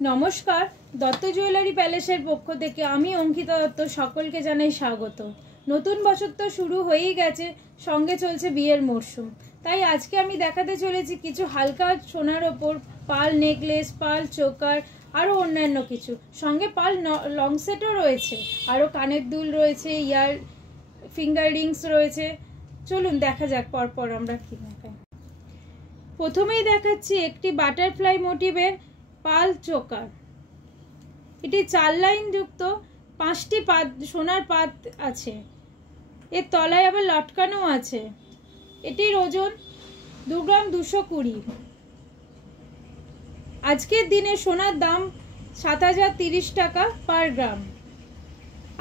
নমস্কার, দত্ত জুয়েলারি প্যালেসের পক্ষ থেকে আমি অঙ্কিতা দত্ত সকলকে জানাই স্বাগত। নতুন বছর তো শুরু হয়েই গেছে, সঙ্গে চলছে বিয়ের মরশুম। তাই আজকে আমি দেখাতে চলেছি কিছু হালকা সোনার ওপর পাল নেকলেস, পাল চোকার, আরও অন্যান্য কিছু। সঙ্গে পাল লং সেটও রয়েছে, আরও কানের দুল রয়েছে, ইয়ার ফিঙ্গার রিংস রয়েছে। চলুন দেখা যাক পরপর আমরা কী দেখাই। প্রথমেই দেখাচ্ছি একটি বাটারফ্লাই মোটিভের পাল চোকার। এটি 4 লাইন যুক্ত 5টি পাত সোনার পাত আছে, এর তলায় আবার লটকানো আছে। এটির ওজন 2 গ্রাম 220। আজকের দিনে সোনার দাম 7030 টাকা পার গ্রাম।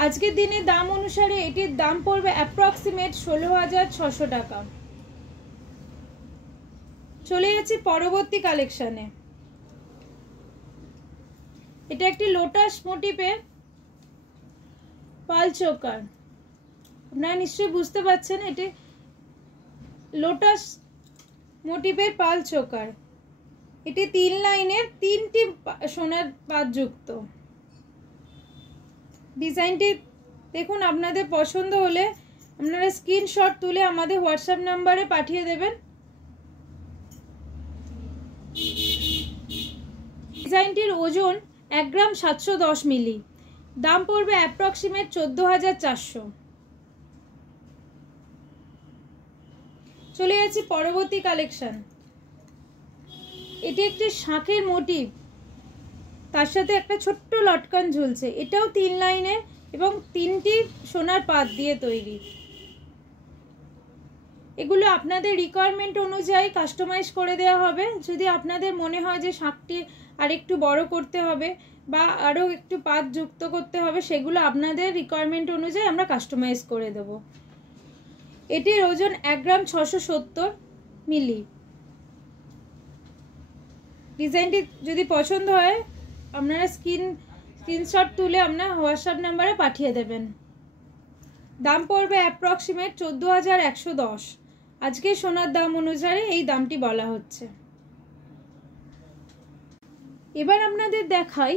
আজকের দিনে দাম অনুসারে এটির দাম পড়বে অ্যাপ্রক্সিমেট 16600 টাকা। চলে যাচ্ছি পরবর্তী কালেকশানে। এটা একটি লোটাস মোটিভের পাল চোকার। আপনারা নিশ্চয়ই বুঝতে পারছেন এটি লোটাস মোটিভের পাল চোকার। এটি 3 লাইনের 3টি সোনার পাত যুক্ত। ডিজাইনটি দেখুন, আপনাদের পছন্দ হলে আপনারা স্ক্রিনশট তুলে আমাদের হোয়াটসঅ্যাপ নাম্বারে পাঠিয়ে দেবেন। ডিজাইনটির ওজন 1 গ্রাম 710 মিলি। দাম পড়বে অ্যাপ্রক্সিমেট 14400। চলে যাচ্ছি পরবর্তী কালেকশন। এটি একটি শাঁখের মোটিভ, তার সাথে একটা ছোট্ট লটকান ঝুলছে। এটাও 3 লাইনের এবং 3টি সোনার পাত দিয়ে তৈরি। এগুলো আপনাদের রিকোয়ারমেন্ট অনুযায়ী কাস্টমাইজ করে দেওয়া হবে। যদি আপনাদের মনে হয় যে শাঁখটি আরেকটু বড় করতে হবে বা আরও একটু পাত যুক্ত করতে হবে, সেগুলো আপনাদের রিকোয়ারমেন্ট অনুযায়ী আমরা কাস্টমাইজ করে দেব। এটির ওজন 1 গ্রাম 670 মিলি। ডিজাইনটি যদি পছন্দ হয় আপনারা স্ক্রিনশট তুলে আপনার হোয়াটসঅ্যাপ নাম্বারে পাঠিয়ে দেবেন। দাম পড়বে অ্যাপ্রক্সিমেট 14110। আজকে সোনার দাম অনুসারে এই দামটি বলা হচ্ছে। এবার আপনাদের দেখাই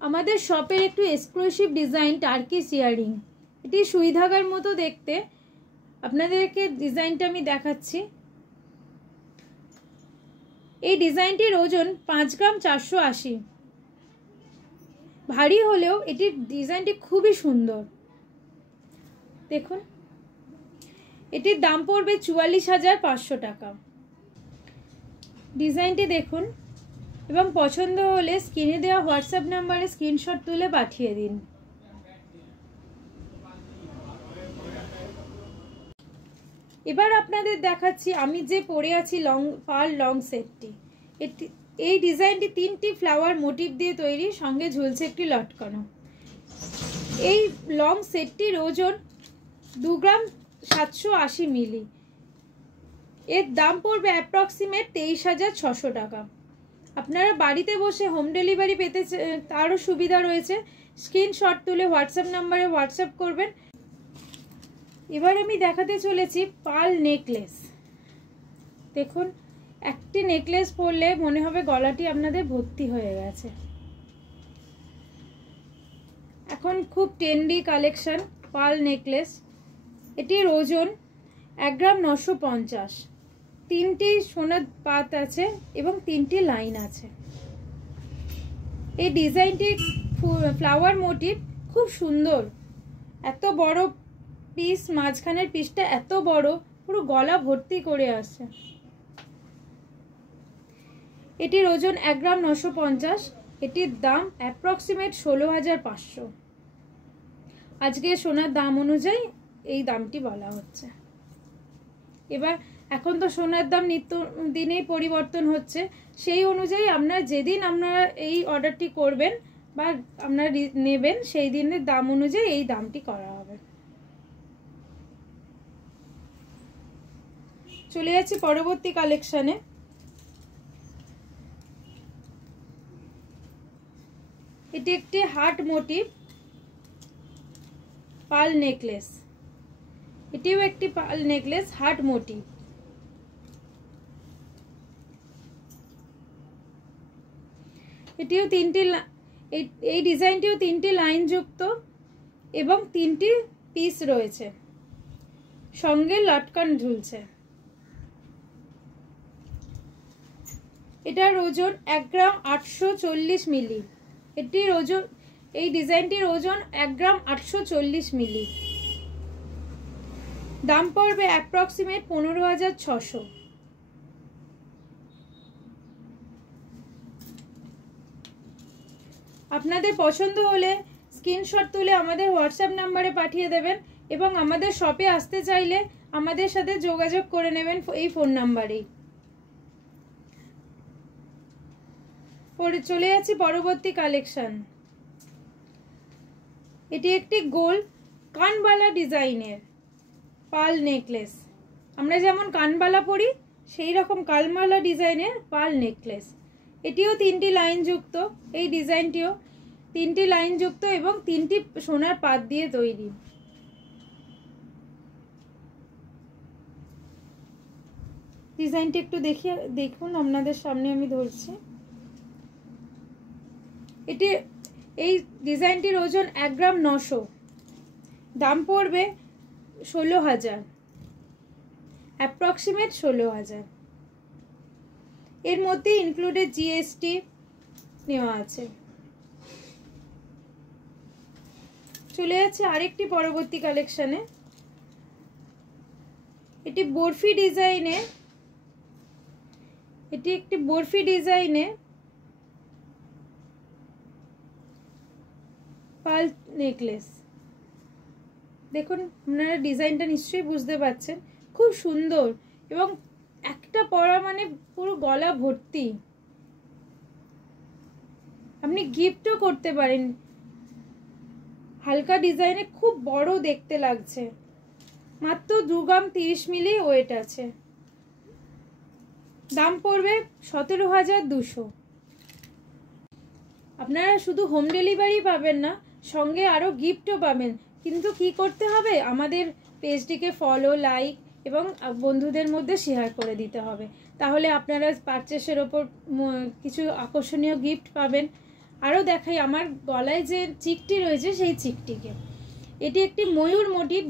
আমাদের শপের একটু এক্সক্লুসিভ ডিজাইন টার্কিশ ইয়াররিং। এটি সুই ধাগার মতো দেখতে। আপনাদেরকে ডিজাইনটা আমি দেখাচ্ছি। এই ডিজাইনটির ওজন 5 গ্রাম 480। ভারী হলেও এটির ডিজাইনটি খুবই সুন্দর। দেখুন, এটির দাম পড়বে 44500 টাকা। ডিজাইনটি দেখুন এবং পছন্দ হলে স্ক্রিনে দেওয়া হোয়াটসঅ্যাপ নাম্বারে স্ক্রিনশট তুলে পাঠিয়ে দিন। এবার আপনাদের দেখাচ্ছি আমি যে পরে আছি পাল লং সেটটি। এই ডিজাইনটি 3টি ফ্লাওয়ার মোটিভ দিয়ে তৈরি, সঙ্গে ঝুলছে একটি লটকানো। এই লং সেটটির ওজন 2 গ্রাম 780 মিলি। এর দাম পড়বে অ্যাপ্রক্সিমেট 23600 টাকা। আপনারা বাড়িতে বসে হোম ডেলিভারি পেতে তারও সুবিধা রয়েছে। স্ক্রিনশট তুলে হোয়াটসঅ্যাপ নাম্বারে হোয়াটসঅ্যাপ করবেন। এবার আমি দেখাতে চলেছি পাল নেকলেস। দেখুন, একটি নেকলেস পরলে মনে হবে গলাটি আপনাদের ভর্তি হয়ে গেছে। এখন খুব ট্রেন্ডি কালেকশন পাল নেকলেস। এটির ওজন 1 গ্রাম 950। 3টি সোনার পাত আছে এবং 3টি লাইন আছে। এই ডিজাইনটি ফ্লাওয়ার মোটিভ, খুব সুন্দর। এত বড় পিস, মাঝখানের পিসটা এত বড়, পুরো গলা ভর্তি করে আসছে। এটির ওজন 1 গ্রাম 950। এটির দাম অ্যাপ্রক্সিমেট 16500। আজকে সোনার দাম অনুযায়ী এই দামটি বলা হচ্ছে। এবার এখন তো সোনার দাম নিত্য দিনেই পরিবর্তন হচ্ছে, সেই অনুযায়ী আপনারা যেদিন আপনারা এই অর্ডারটি করবেন বা আপনারা নেবেন, সেই দিনের দাম অনুযায়ী এই দামটি করা হবে। চলে যাচ্ছি পরবর্তী কালেকশানে। এটি একটি হার্ট মোটিভ পাল নেকলেস। এটিও একটি পাল নেকলেস হার্ট মোটিভ। এটিও এই ডিজাইনটিও 3টি লাইন যুক্ত এবং 3টি পিস রয়েছে, সঙ্গে লটকন ঝুলছে। এটার ওজন 1 গ্রাম 840 মিলি। এই ডিজাইনটির ওজন 1 গ্রাম 840 মিলি। দাম পড়বে অ্যাপ্রক্সিমেট 15,600। আপনাদের পছন্দ হলে স্ক্রিনশট তুলে আমাদের হোয়াটসঅ্যাপ নাম্বারে পাঠিয়ে দেবেন এবং আমাদের শপে আসতে চাইলে আমাদের সাথে যোগাযোগ করে নেবেন এই ফোন নাম্বারেই। চলে যাচ্ছি পরবর্তী কালেকশন। এটি একটি গোল কানবালা ডিজাইনের পার্ল নেকলেস। আমরা যেমন কানবালা পরি সেই রকম কানবালা ডিজাইনের পার্ল নেকলেস। এটিও 3টি লাইন যুক্ত। এই ডিজাইনটিও 3টি লাইন যুক্ত এবং 3টি সোনার পাত দিয়ে তৈরি। ডিজাইনটি একটু দেখুন, আপনাদের সামনে আমি ধরছি। এই ডিজাইনটির ওজন 1 গ্রাম 900। দাম পড়বে 16,000, অ্যাপ্রক্সিমেট 16,000। এর মধ্যে ইনক্লুডেড জিএসটি নেওয়া আছে। চলে যাচ্ছে আরেকটি পরবর্তী কালেকশনে। এটি একটি বরফি ডিজাইনে পার্ল নেকলেস। দেখুন, আপনারা ডিজাইনটা নিশ্চয়ই বুঝতে পারছেন, খুব সুন্দর এবং একটা পরা মানে পুরো গলা ভর্তি। আপনি গিফটও করতে পারেন। হালকা ডিজাইনে খুব বড় দেখতে লাগছে। মাত্র 2 গ্রাম 30 মিলি ওয়েট আছে। দাম পড়বে 17,200। আপনারা শুধু হোম ডেলিভারি পাবেন না, সঙ্গে আরো গিফটও পাবেন। কিন্তু কি করতে হবে, আমাদের পেজটিকে ফলো, লাইক এবং বন্ধুদের মধ্যে শেয়ার করে দিতে হবে। তাহলে আপনারা পারচেসের ওপর কিছু আকর্ষণীয় গিফট পাবেন। আরও দেখাই আমার গলায় যে চিকটি রয়েছে সেই চিকটিকে। এটি একটি ময়ূর মোটিভ,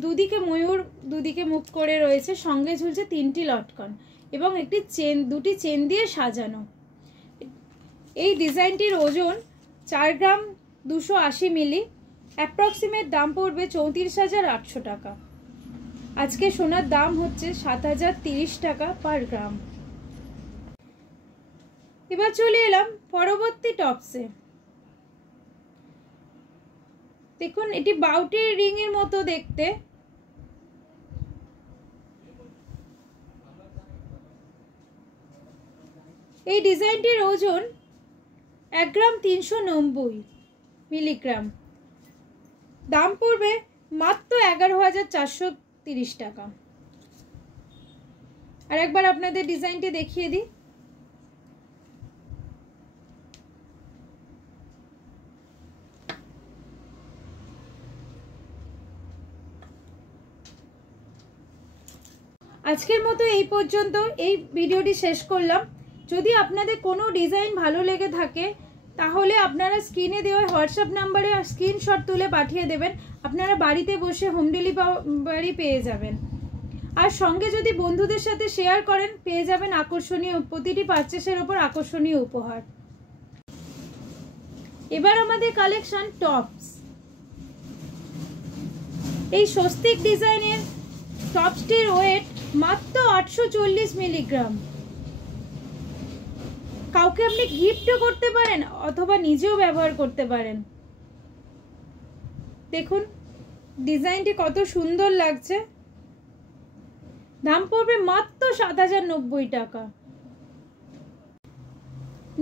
দুদিকে মুখ করে রয়েছে, সঙ্গে ঝুলছে 3টি লটকন এবং দুটি চেন দিয়ে সাজানো। এই ডিজাইনটির ওজন 4 গ্রাম 280 মিলি। অ্যাপ্রক্সিমেট দাম পড়বে 34,800 টাকা। আজকে সোনার দাম হচ্ছে 7,030 টাকা পার গ্রাম। এবার চলে এলাম পরবর্তী টপসে। দেখুন, এটি বাউটির রিং এর মতো দেখতে। এই ডিজাইনটির ওজন 1 গ্রাম 390 মিলিগ্রাম। দাম পড়বে মাত্র 11,430 টাকা। আর একবার আপনাদের ডিজাইনটি দেখিয়ে দিই। আজকের মতো এই পর্যন্ত এই ভিডিওটি শেষ করলাম। যদি আপনাদের কোনো ডিজাইন ভালো লেগে থাকে তাহলে আপনারা স্ক্রিনে দেওয়া হোয়াটসঅ্যাপ নাম্বারে স্ক্রিনশট তুলে পাঠিয়ে দেবেন। আপনারা বাড়িতে বসে হোম ডেলিভারি পেয়ে যাবেন। আর সঙ্গে যদি বন্ধুদের সাথে শেয়ার করেন পেয়ে যাবেন আকর্ষণীয়, প্রতিটি পারচেসের ওপর আকর্ষণীয় উপহার। এবার আমাদের কালেকশন টপস। এই স্বস্তিক ডিজাইনের টপসটির ওয়েট মাত্র 840 মিলিগ্রাম। কাউকে আপনি গিফটও করতে পারেন অথবা নিজেও ব্যবহার করতে পারেন। দেখুন ডিজাইনটি কত সুন্দর লাগছে। দাম পড়বে মাত্র 7,090 টাকা।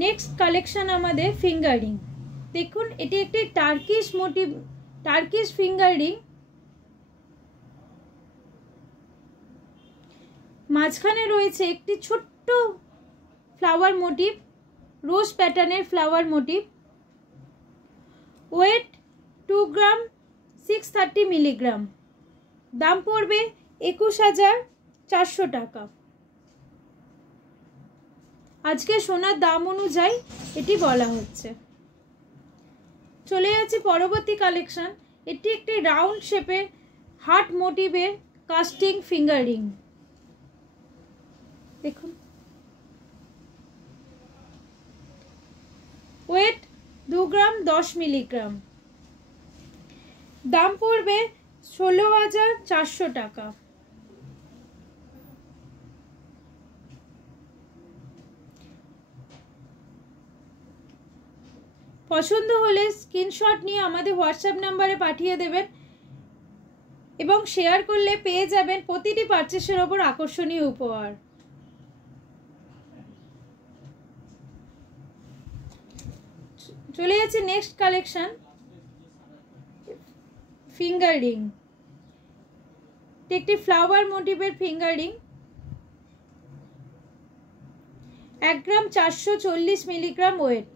নেক্সট কালেকশন আমাদের ফিঙ্গার রিং। দেখুন এটি একটি টার্কিশ ফিঙ্গার রিং। মাঝখানে রয়েছে একটি ছোট্ট ফ্লাওয়ার মোটিভ, রোজ প্যাটার্নের ফ্লাওয়ার মোটিভ। ওয়েট 2 গ্রাম 630 মিলিগ্রাম। দাম পড়বে 21,400 টাকা। আজকে সোনার দাম অনুযায়ী এটি বলা হচ্ছে। চলে যাচ্ছে পরবর্তী কালেকশন। এটি একটি রাউন্ড শেপের হার্ট মোটিভের কাস্টিং ফিঙ্গার রিং। দেখুন, ওয়েট 2 গ্রাম 10 মিলিগ্রাম। দাম পড়বে 16,400 টাকা। পছন্দ হলে স্ক্রিনশট নিয়ে আমাদের হোয়াটসঅ্যাপ নাম্বারে পাঠিয়ে দেবেন এবং শেয়ার করলে পেয়ে যাবেন প্রতিটি পারচেসের ওপর আকর্ষণীয় উপহার। চলে যাচ্ছে নেক্সট কালেকশন, ফিঙ্গার রিং। একটি ফ্লাওয়ার মোটিভের ফিঙ্গার রিং, 1 গ্রাম 440 মিলিগ্রাম ওয়েট।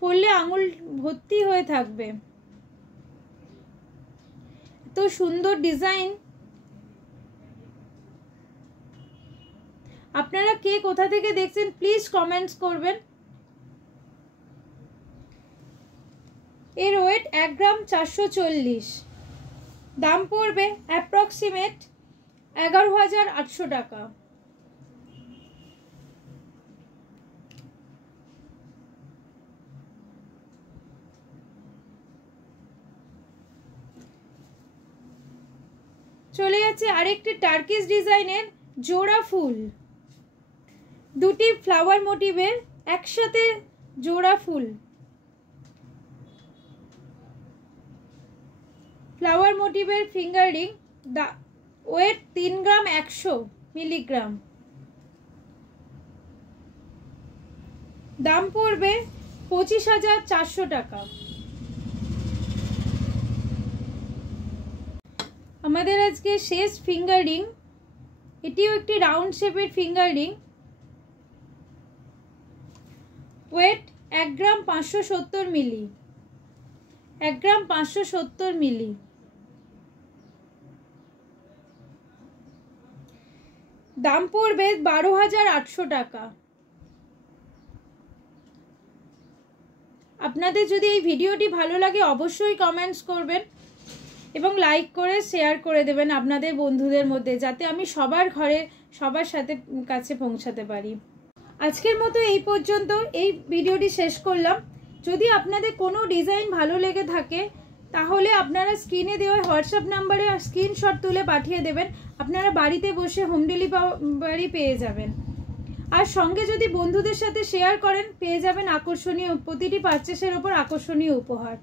পরলে আঙুল ভর্তি হয়ে থাকবে। তো সুন্দর ডিজাইন। আপনারা কে কোথা থেকে দেখছেন প্লিজ কমেন্টস করবেন। এর ওয়েট 1 গ্রাম 440। দাম পড়বে অ্যাপ্রক্সিমেট 11,800 টাকা। চলে যাচ্ছে আরেকটি টার্কিশ ডিজাইনের জোড়া ফুল। দুটি ফ্লাওয়ার মোটিভের একসাথে জোড়া ফুল। ফ্লাওয়ার মোটিভের ফিঙ্গার রিং, ওয়েট 3 গ্রাম 100 মিলিগ্রাম। দাম পড়বে 25,400 টাকা। আমাদের আজকে শেষ ফিঙ্গার রিং। এটিও একটি রাউন্ড শেপের ফিঙ্গার রিং, ওয়েট 1 গ্রাম 570 মিলি। 1 গ্রাম 570 মিলি। দাম পড়বে 12,800 টাকা। আপনাদের যদি এই ভিডিওটি ভালো লাগে অবশ্যই কমেন্টস করবেন এবং লাইক করে শেয়ার করে দেবেন আপনাদের বন্ধুদের মধ্যে, যাতে আমি সবার ঘরে সবার সাথে কাছে পৌঁছাতে পারি। আজকের মতো এই পর্যন্ত এই ভিডিওটি শেষ করলাম। যদি আপনাদের কোনো ডিজাইন ভালো লেগে থাকে তাহলে আপনারা স্ক্রিনে দেওয়া হোয়াটসঅ্যাপ নাম্বারে স্ক্রিনশট তুলে পাঠিয়ে দেবেন। আপনারা বাড়িতে বসে হোম ডেলিভারি পেয়ে যাবেন। আর সঙ্গে যদি বন্ধুদের সাথে শেয়ার করেন পেয়ে যাবেন আকর্ষণীয় প্রতিটি পারচেসের ওপর আকর্ষণীয় উপহার।